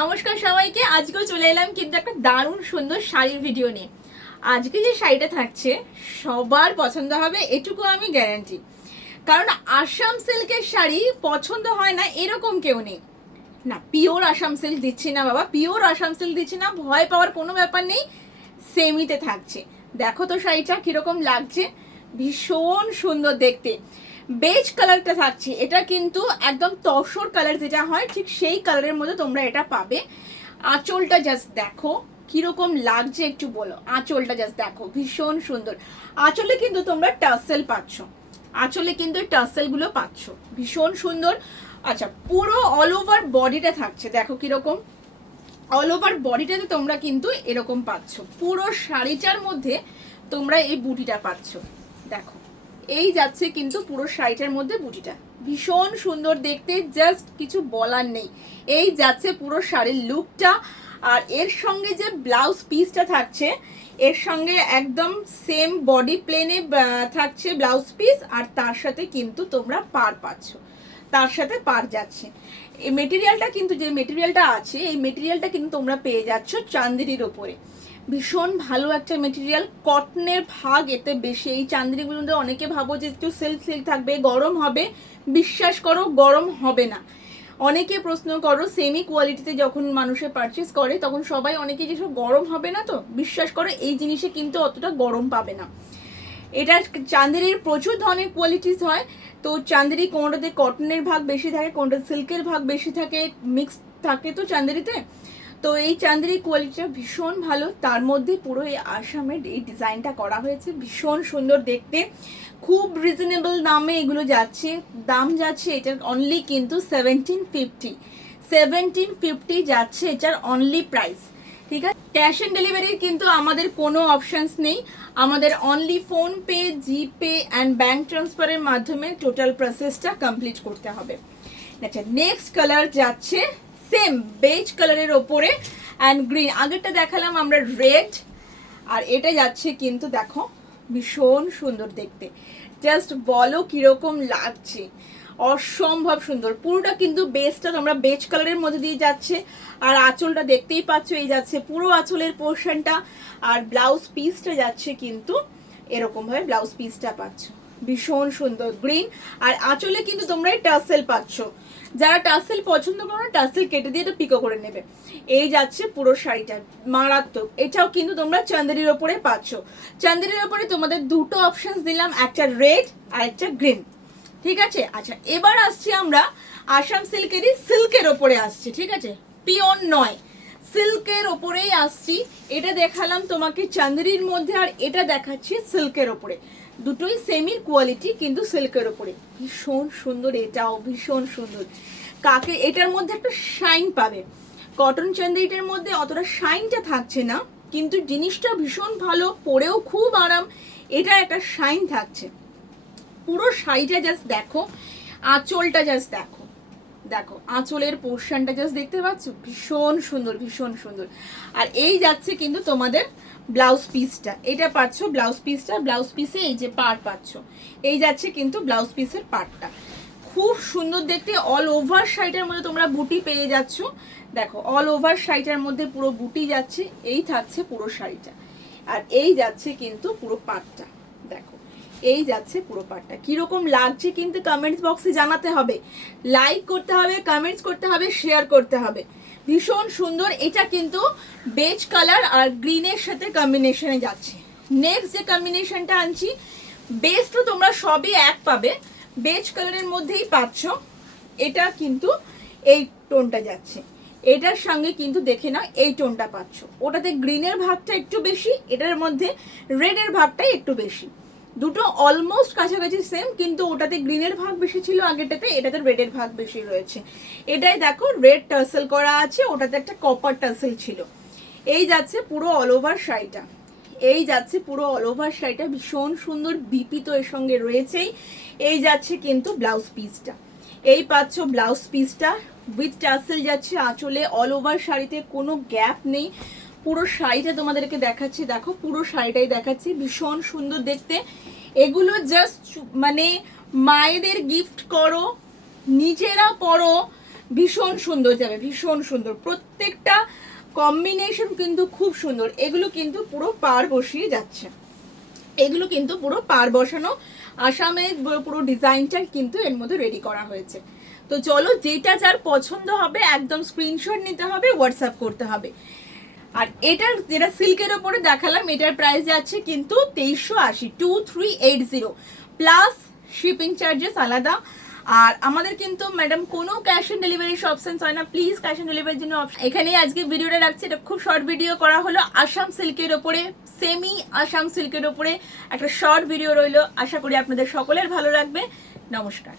নমস্কার সবাইকে। আজকেও চলে এলাম কিন্তু একটা দারুণ সুন্দর শাড়ির ভিডিও নিয়ে। আজকে যে শাড়িটা থাকছে সবার পছন্দ হবে, এটুকু আমি গ্যারান্টি। কারণ আসাম সিল্কের শাড়ি পছন্দ হয় না এরকম কেউ নেই। না, পিওর আসাম সিল্ক দিচ্ছি না বাবা, পিওর আসাম সিল্ক দিচ্ছি না, ভয় পাওয়ার কোনো ব্যাপার নেই। সেমিতে থাকছে। দেখো তো শাড়িটা কিরকম লাগছে, ভীষণ সুন্দর দেখতে। বেজ কালারটা থাকছে, এটা কিন্তু একদম তসর কালার যেটা হয় ঠিক সেই কালারের মধ্যে তোমরা এটা পাবে। আঁচলটা জাস্ট দেখো কিরকম লাগছে, একটু বলো। আঁচলটা জাস্ট দেখো, ভীষণ সুন্দর। আঁচলে কিন্তু তোমরা টাসেল পাচ্ছ, আঁচলে কিন্তু টাসেল গুলো পাচ্ছ, ভীষণ সুন্দর। আচ্ছা, পুরো অল ওভার বডিটা থাকছে, দেখো কিরকম অল ওভার বডিটাতে তোমরা কিন্তু এরকম পাচ্ছ। পুরো শাড়িটার মধ্যে তোমরা এই বুটিটা পাচ্ছ, দেখো এই যাচ্ছে কিন্তু পুরো শাড়িটার মধ্যে বুটিটা, ভীষণ সুন্দর দেখতে, জাস্ট কিছু বলার নেই। এই যাচ্ছে পুরো শাড়ির লুকটা। আর এর সঙ্গে যে ব্লাউজ পিসটা থাকছে, এর সঙ্গে একদম সেম বডি প্লেনে থাকছে ব্লাউজ পিস, আর তার সাথে কিন্তু তোমরা পার পাচ্ছ, তার সাথে পার যাচ্ছে। এই মেটেরিয়ালটা কিন্তু, যে মেটেরিয়ালটা আছে এই মেটেরিয়ালটা কিন্তু তোমরা পেয়ে যাচ্ছ চান্দেরির ওপরে। ভীষণ ভালো একটা মেটেরিয়াল, কটনের ভাগ এতে বেশি। এই চান্দেরিগুলোর মধ্যে অনেকে ভাবো যে একটু সিল্ক সিল্ক থাকবে, গরম হবে, বিশ্বাস করো গরম হবে না। অনেকে প্রশ্ন করো সেমি কোয়ালিটিতে যখন মানুষে পারচেস করে তখন সবাই অনেকে যেসব গরম হবে না, তো বিশ্বাস করো এই জিনিসে কিন্তু অতটা গরম পাবে না। এটা চান্দেরির প্রচুর ধরনের কোয়ালিটিস হয়। তো চান্দেরি কোনোটাতে কটনের ভাগ বেশি থাকে, কোনোটাতে সিল্কের ভাগ বেশি থাকে, মিক্স থাকে তো চান্দেরিতে। তো এই চান্দেরি কোয়ালিটিটা ভীষণ ভালো, তার মধ্যে পুরো এই আসামের এই ডিজাইনটা করা হয়েছে, ভীষণ সুন্দর দেখতে। খুব রিজনেবল দামে এগুলো যাচ্ছে, দাম যাচ্ছে এটার অনলি কিন্তু 1750 যাচ্ছে এটার অনলি প্রাইস। ঠিক আছে, ক্যাশ অন ডেলিভারির কিন্তু আমাদের কোনো অপশানস নেই, আমাদের only PhonePe, GPay and bank ট্রান্সফারের মাধ্যমে টোটাল প্রসেসটা কমপ্লিট করতে হবে। আচ্ছা, নেক্সট কালার যাচ্ছে সেম বেজ কালারের ওপরে অ্যান্ড গ্রিন। আগেরটা দেখালাম আমরা রেড, আর এটা যাচ্ছে কিন্তু দেখো ভীষণ সুন্দর দেখতে, জাস্ট বলো কিরকম লাগছে, অসম্ভব সুন্দর। পুরোটা কিন্তু বেজটা তোমরা বেজ কালারের মধ্যে দিয়ে যাচ্ছে, আর আঁচলটা দেখতেই পাচ্ছ এই যাচ্ছে পুরো আঁচলের পোর্শনটা, আর ব্লাউজ পিসটা যাচ্ছে কিন্তু এরকম ভাবে ব্লাউজ পিসটা পাচ্ছ, ভীষণ সুন্দর গ্রিন। আর আঁচলে কিন্তু তোমরা টাসেল পাচ্ছ, যারা টাসেল পছন্দ করো না টাসেল কেটে দিয়ে এটা পিকো করে নেবে। এই যাচ্ছে পুরো শাড়িটা, মারাত্মক। এটাও কিন্তু তোমরা চান্দেরির ওপরে পাচ্ছ। চান্দেরির ওপরে তোমাদের দুটো অপশন দিলাম, একটা রেড আর একটা গ্রিন। ঠিক আছে, আচ্ছা এবার আসছি আমরা আসাম সিল্কেরই সিল্কের ওপরে আসছি। ঠিক আছে, পিওর নয়, সিল্কের ওপরেই আসছি। এটা দেখালাম তোমাকে চান্দেরির মধ্যে, আর এটা দেখাচ্ছি সিল্কের ওপরে। দুটোই সেমি কোয়ালিটি কিন্তু সিল্কের ওপরে, ভীষণ সুন্দর, এটাও ভীষণ সুন্দর। কাকে এটার মধ্যে একটা শাইন পাবে, কটন চান্দেরিটার মধ্যে অতটা শাইনটা থাকছে না, কিন্তু জিনিসটা ভীষণ ভালো, পরেও খুব আরাম, এটা একটা শাইন থাকছে। পুরো শাড়িটা জাস্ট দেখো, আঁচলটা জাস্ট দেখো, দেখো আঁচলের পোর্শনটা জাস্ট দেখতে পাচ্ছ, ভীষণ সুন্দর ভীষণ সুন্দর। আর এই যাচ্ছে কিন্তু তোমাদের ব্লাউজ পিসটা, এটা পাচ্ছ ব্লাউজ পিসটা, ব্লাউজ পিসে এই যে পার পাচ্ছ, এই যাচ্ছে কিন্তু ব্লাউজ পিসের পার্টটা, খুব সুন্দর দেখতে। অল ওভার শাড়িটার মধ্যে তোমরা বুটি পেয়ে যাচ্ছ, দেখো অল ওভার শাড়িটার মধ্যে পুরো বুটি যাচ্ছে, এই থাকছে পুরো শাড়িটা, আর এই যাচ্ছে কিন্তু পুরো পাটটা, দেখো এই যাচ্ছে পুরো পাটটা। কিরকম লাগছে কিন্তু কমেন্টস বক্সে জানাতে হবে, লাইক করতে হবে, কমেন্টস করতে হবে, শেয়ার করতে হবে। ভীষণ সুন্দর, এটা কিন্তু বেজ কালার আর গ্রিনের সাথে কম্বিনেশনে যাচ্ছে। নেক্সট যে কম্বিনেশনটা আনছি, বেজ তো তোমরা সবই এক পাবে, বেজ কালারের মধ্যেই পাচ্ছ। এটা কিন্তু এই টোনটা যাচ্ছে, এটার সঙ্গে কিন্তু দেখে নাও এই টোনটা পাচ্ছ। ওটাতে গ্রিনের ভাগটা একটু বেশি, এটার মধ্যে রেডের ভাগটাই একটু বেশি। দুটো অলমোস্ট কাছাকাছি সেম, কিন্তু ওটাতে গ্রিনের ভাগ বেশি ছিল আগেরটাতে, এটাতে রেডের ভাগ বেশি রয়েছে। এটাই দেখো রেড টাসেল করা আছে, ওটাতে একটা কপার টাসেল ছিল। এই যাচ্ছে পুরো অল ওভার শাড়িটা, এই যাচ্ছে পুরো অল ওভার শাড়িটা, ভীষণ সুন্দর, বিপি তো এর সঙ্গে রয়েছেই। এই যাচ্ছে কিন্তু ব্লাউজ পিসটা, এই পাচ্ছ ব্লাউজ পিসটা উইথ টাসেল যাচ্ছে আঁচলে, অল ওভার শাড়িতে কোনো গ্যাপ নেই। পুরো শাড়িটা তোমাদেরকে দেখাচ্ছি, দেখো পুরো শাড়িটাই দেখাচ্ছি, ভীষণ সুন্দর দেখতে। এগুলো জাস্ট মানে মায়েদের গিফট করো, নিজেরা পরো, ভীষণ সুন্দর যাবে, ভীষণ সুন্দর, প্রত্যেকটা কম্বিনেশন কিন্তু খুব সুন্দর। এগুলো কিন্তু পুরো পার বসিয়ে যাচ্ছে, এগুলো কিন্তু পুরো পার বসানো, আসামের পুরো ডিজাইনটা কিন্তু এর মধ্যে রেডি করা হয়েছে। তো চলো, যেটা যার পছন্দ হবে একদম স্ক্রিনশট নিতে হবে, হোয়াটসঅ্যাপ করতে হবে। আর এটার যেটা সিল্কের ওপরে দেখালাম, এটার প্রাইস যাচ্ছে কিন্তু 2380, 2380 প্লাস শিপিং চার্জেস আলাদা। আর আমাদের কিন্তু ম্যাডাম কোনো ক্যাশ অন ডেলিভারির অপশনস হয় না, প্লিজ ক্যাশ অন ডেলিভারির জন্য এখানেই আজকে ভিডিওটা রাখছি। এটা খুব শর্ট ভিডিও করা হলো আসাম সিল্কের ওপরে, সেমি আসাম সিল্কের ওপরে একটা শর্ট ভিডিও রইলো। আশা করি আপনাদের সকলের ভালো লাগবে। নমস্কার।